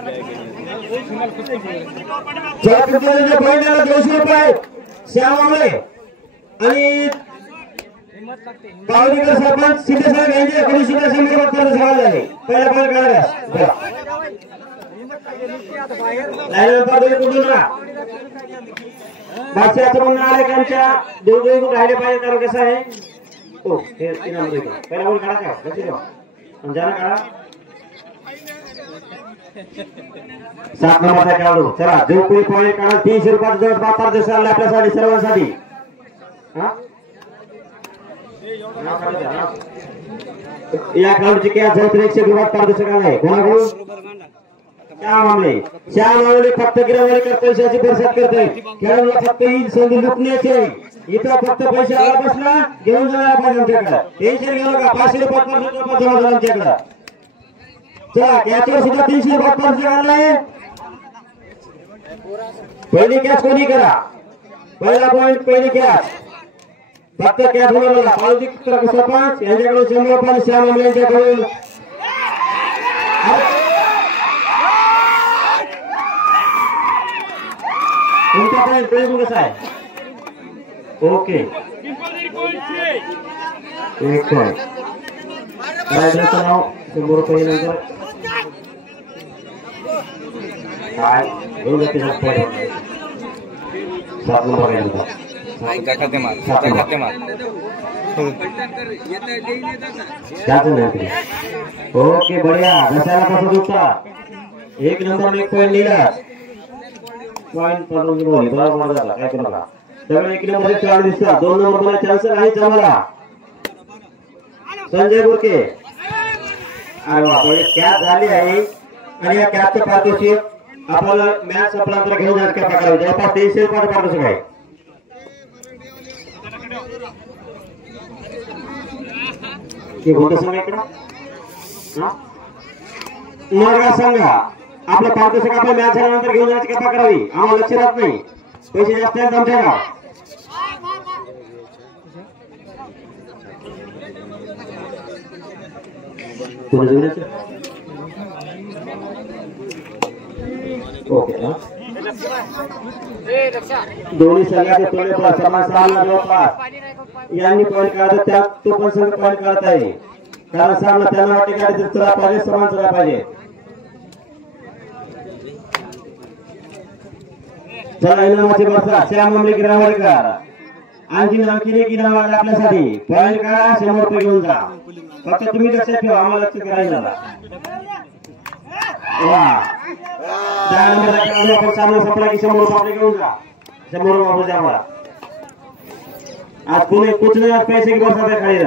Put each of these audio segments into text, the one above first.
200 रुपये श्यामामुळे आणि पावडीकर सरपंच सीधे साहेब यांच्याकडे सीधे संदर्भात कर्ज सवाल आहे. पहिला पॉईंट काढा बादशाहचं म्हणणं आलं की आमच्या दोघं राहिले पाहिजे. कारण कसं आहे हो हे पहिला पॉईंट काढा का लक्ष द्या जाना काढा 7 नंबरचा खेळाडू. चला जो कोणी पॉईंट काढा 300 रुपयाचा जवळ बापार दिवस आला आपल्यासाठी सर्वांसाठी. या खेळाडूची कॅच जवळ 100 रुपयात पारदर्शक आहे. कोणाकडून श्यामामुळे फक्त गिरावळीकर पैशाची बरसात करते. खेळाडूला फक्त ही संधी लुटण्याची आहे. इथं फक्त पैसे आला बसला घेऊन जायला पाहिजे आमच्याकडे. टेन्शन घेऊ नका. 500 रुपयात जमा झाला आमच्याकडे. चला कॅचवर सुद्धा 300 रुपयात पारदर्शक आणलाय. पहिली कॅच कोणी करा. पहिला पॉईंट पहिली कॅच फक्त कॅच होणार. पावडीकर सरपंच यांच्याकडून 100 रुपये श्यामामुळे यांच्याकडून कोणता पॉईंट प्रयोग कसा आहे. ओके एक पॉईंट रायडरचं नाव 100 रुपये नंतर काय घेऊन जाते 7 नंबर ओके बढिया. घसायला कसं दुखता 1 नंबर 1 पॉईंट लिहिला. पॉईंट बरोबर झाला काय करू नका. सगळे 1 नंबर खेळाडू दिसतात. 2 नंबरला चान्स नाहीच आम्हाला. संजय बुरके अरे बापरे कॅच झाली आहे आणि या कॅचचं पारितोषिक आपल्याला मॅच संपल्यानंतर घेऊन जायचं काय प्रकारे जवळपास 300 रुपयाचं पारितोषिक आहे. कोणतं संघ इकडं मार्गा संघ आपलं पारितोषिक आपल्या मॅच झाल्यानंतर घेऊन जायची कृपा करावी. आम्हाला लक्ष राहत नाही. पैसे जास्त आहेत आमच्या का ओके दोन्ही संघाचे थोडे समान सामना जवळपास यांनी पॉईंट काढत त्यात तो पण संघ पॉईंट काढत आहे. कारण सामना त्यांना वाटते गाडी चला पाहिजे समान चला पाहिजे. चला इनामाची बसा श्यामामुळे गिरावळीकर आणखी नक्की की नाव आलं आपल्यासाठी. पॉईंट काढा 100 रुपये घेऊन जा. फक्त तुम्ही लक्षात ठेवा आम्हाला लक्ष करायचं झाला. वा 10 नंबरचा खेळाडू आपण सामना संपला की 100 रुपये घेऊन जा. 100 रुपये द्या मला. आज पुणे कुछ नाही आज पैसे की बरसात आहे खाली.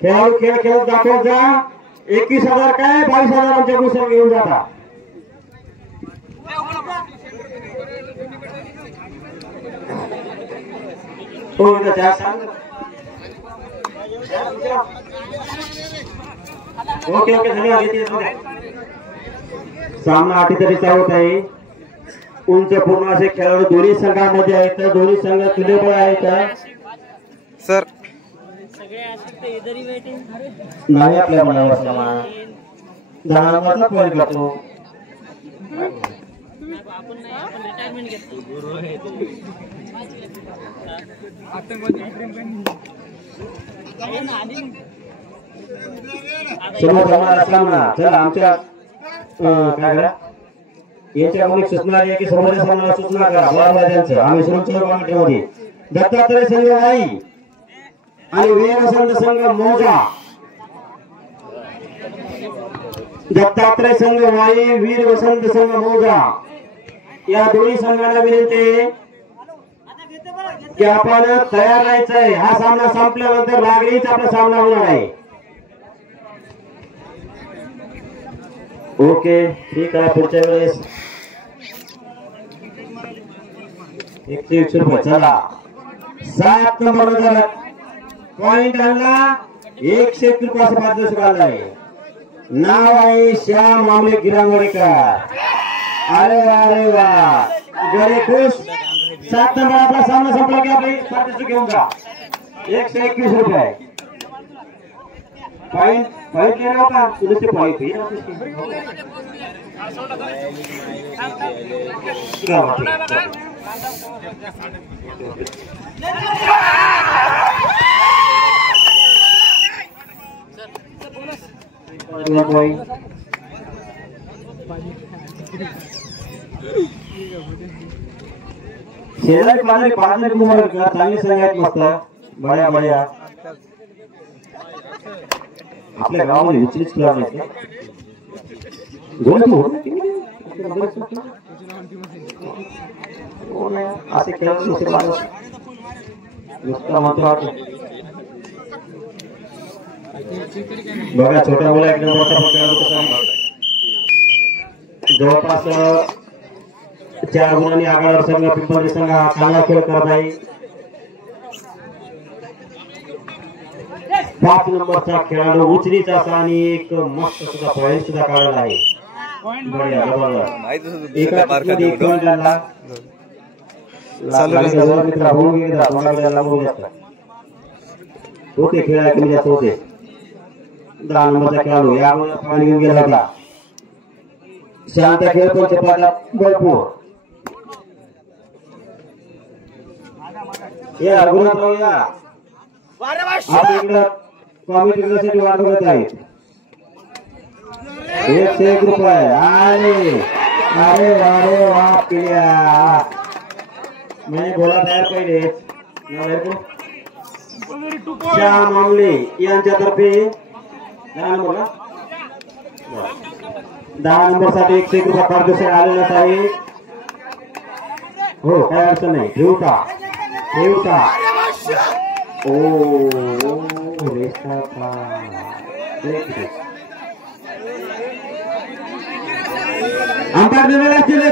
खेळाडू खेळ खेळत दाखवत जा. 21,000 काय 22,000 आमच्या गुसर घेऊन जाता. ओके ओके धन्यवाद. सामना अटीतटीचा होत आहे. उंच पूर्ण असे खेळाडू दोन्ही संघामध्ये आहेत. दोन्ही संघ तुल्यबळ आहेत सर. नाही आपल्या मनावर समान 10 नंबरचा पॉईंट लागतो. चला आमच्या काय करा यांच्याकडून सूचना आहे की समोरच्या सामन्याला सूचना करा. बरोबर आम्ही सुरक्षित कमिटीमध्ये दत्तात्रय संघ वाई आणि वीर वसंत संघ मौजा. दत्तात्रय संघ वाई वीर वसंत संघ मौजा या दोन्ही संघाला विनंती की आपण तयार राहायचंय. हा सामना संपल्यानंतर लागलीच आपला सामना होणार आहे. ओके ठीक आहे. पुढच्या वेळेस 120 रुपये. चला 7 नंबर पॉइंट आणला 101 रुपयाचा पारितोषिक आणलाय. नाव आहे श्यामामुळे गिरांगोळीकर. अरे वा गडे खुश. 7 नंबर आपला सामना संपला की आपले पारितोषिक घेऊन जा. 121 रुपये. पॉइंट केला होता तुझे पॉइंट शेजारी माझे पाहणारे तुम्हाला चांगली सांगायत मस्त बड्या बड्या आपल्या गावामध्ये विचलित खेळ नाही असे खेळ बघा छोट्या मुला एक जवळपास 4 गुणांनी आघाडीवर संघ पिंपरी संघ चांगला खेळ करत आहे. 5 नंबरचा खेळाडू उचलीचा असा आणि एक मस्त सुद्धा पॉइंट सुद्धा काढला आहे. होते खेळा कमी जास्त होते. 10 नंबरचा खेळाडू या पाणी घेऊन गेला होता. शांत खेळ पंचपाला भरपूर या रघुनाथराव या आप इकडं कॉमेंट्रीसाठी वाट बघत आहेत. 1 रुपये अरे अरे अरे वा पिल्या मैंने बोला था पहिले श्याम आमले यांच्यातर्फे 10 नंबर साठी 101 रुपये पारितोषिक आलेलाच आहे. हो काय अडचण नाही. ठेवू का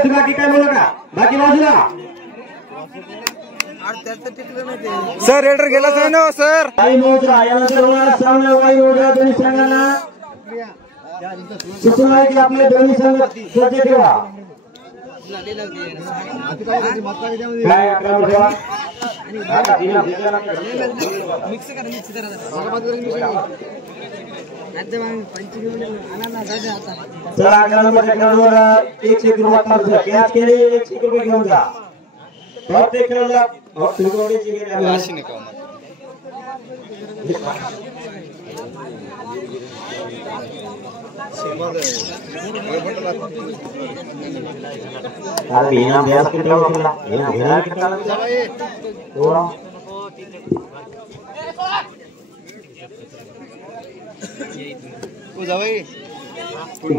बाकी काय बोला का बाकी बाजूला सर रेडर गेलाच नाही ना सर. यानंतर होणार सामना वाई मोजा दोन्ही संघांना सूचना आहे की आपले दोन्ही संघ सज्ज ठेवा. काय आक्रमण ठेवा चला 11 नंबरच्या खेळाडूवर 101 रुपये कॅच केले. 101 रुपये घेऊन जा. प्रत्येक खेळाडूला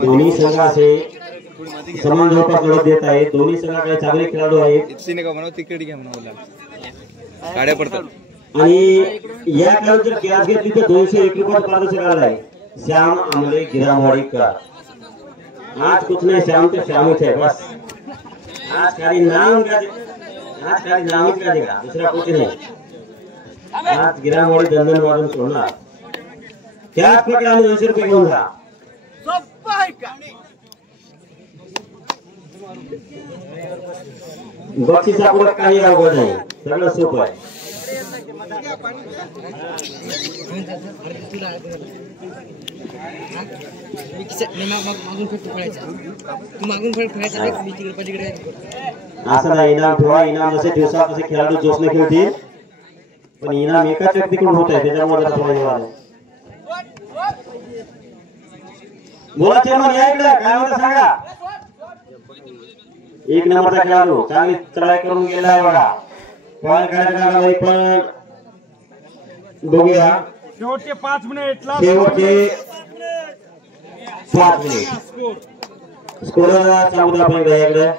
दोन्ही संघाचे समान जवळपास लढत देत आहे. दोन्ही संघाकडे चांगले खेळाडू आहेत गाड्या पडतात आणि या खेळाडू जर कॅच घेतली तर 201 रुपये पारितोषिक आला आहे. श्याम आमले गिरामवाडीकर. आज कुछ नहीं श्याम तो श्याम है बस. आज खाली नाम का देगा दूसरा कुछ नहीं. आज गिरामवाडी दंदन वाढून सोडणार. त्याच प्रकारे 200 रुपये घेऊन जा. बक्षीसा पुढे काही अवघड नाही. सगळं सोपं आहे. असं नाही इनाम ठेवा. इनाम जसे दिवसा तसे खेळाडू जोशने खेळतील पण इनाम एकाच व्यक्तीकडून होत आहे त्याच्यामुळे बोला चेअरमन या इकडे काय होतं सांगा. 1 नंबरचा खेळाडू चांगली चढाई करून गेला आहे बघा. पॉइंट काढायला पण बघूया शेवटचे 5 मिनिट स्कोर सांगू आपण इकडे.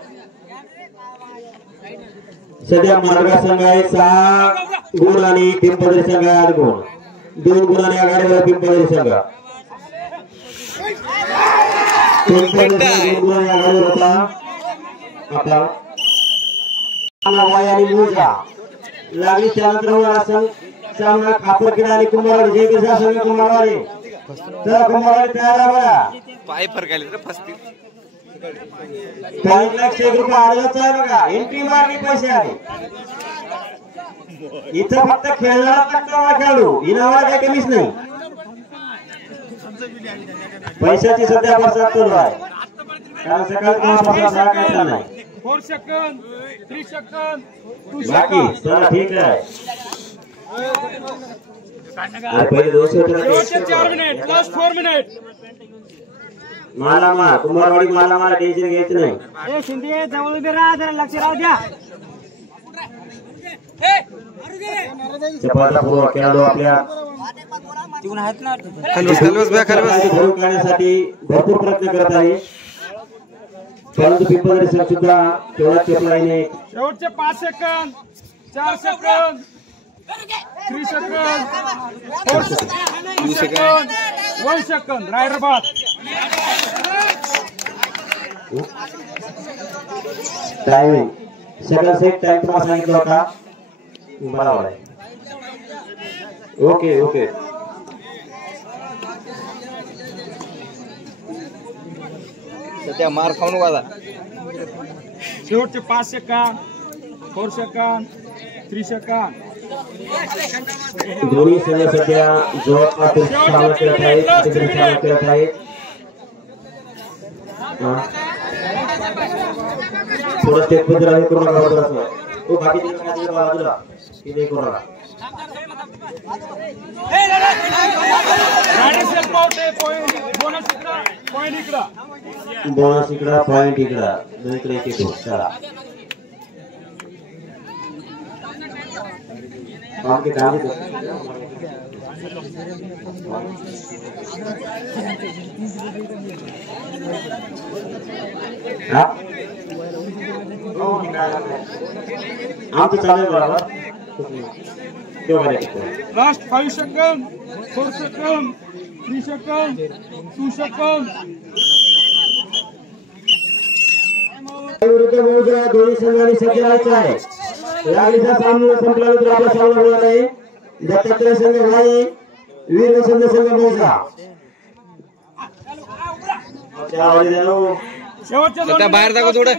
सध्या मार्गा संघ आहे 6 गुण आणि पिंपरी संघ 8 गुण. 2 गुणांनी आघाडीवर पिंपरी संघ. आघाडीवर होता आता आणि मुलगा लागली. त्यानंतर सामना खापरखेडा आणि कुंभारवाडी जयगिरीचा संघ कुंभारवाडी. तर कुंभारवाडी तयार बघा. पाय फरकायले तर फसतील. 101 रुपये आलेच आहे बघा. एंट्री मारली पैसे आले. इथं फक्त खेळणारा खेळाडू इनामाला काही कमीच नाही. पैशाची सध्या बरसात चालू आहे कारण सकाळी नाही 4 सेकंद 3 सेकंद बाकी चला ठीक आहे पहिले 200 4 मिनिट लास्ट 4 मिनिट माला कुंभारवाडी माला टेन्शन घ्यायचं नाही शिंदे जवळ उभे राहा जरा लक्ष राहू द्या चपाटापूर्व खेळाडू आपल्या भरून काढण्यासाठी भरपूर प्रयत्न करत आहे परंतु पिंपरी सर सुद्धा तेवढा चेपलाईने शेवटचे 5 second 4 second 3 second 4 second 1 second rider बाद टाइमिंग सगळं सेट टाइम तुम्हाला सांगितलं होता बरोबर आहे ओके ओके सध्या मार खाऊन वाजा शेवटचे 5 सेकंद 4 सेकंद 3 सेकंद दोन्ही संघ सध्या जवळपास सामना खेळत आहेत थोडं स्टेप मध्ये राहील करू नका तो बाकी बाजूला की नाही करू नका बोनस इकडं पॉइंट इकडं इकडे एक येतो चला काम आमचं चालू बरोबर last 5 second 4 second 3 second 2 second दोन्ही संघांनी सज्ज राहायचं आहे लागलीचा सामना संपल्यानंतर आपला सामना होणार आहे दत्तात्रय संघ भाई वीर संघ मोजा शेवटच्या बाहेर दाखव थोडं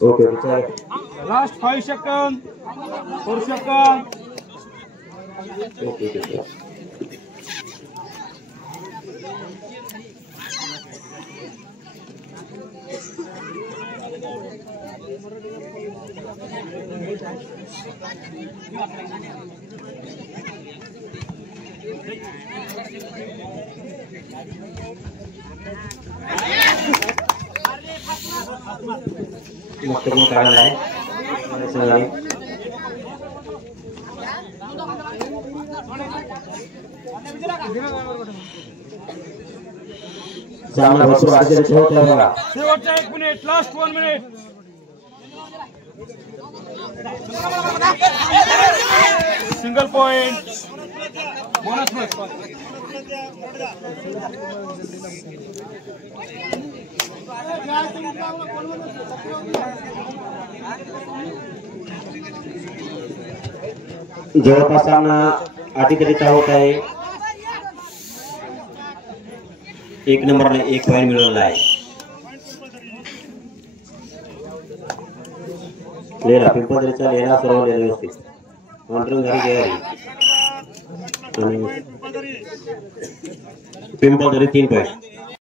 okay last 5 second 4 second okay मस्त काढला आहे सामना भरपूर आजच्या शेवटचा बघा शेवटचा 1 minute last 1 minute single point bonus plus जवळपास सामना अटीतटीचा होत आहे 1 नंबरने 1 पॉइंट मिळवला आहे लेला पिंपळदरीचा लेला सर्व लेला व्यवस्थित ऑनरन घरी गेला आणि पिंपळदरी 3 पॉइंट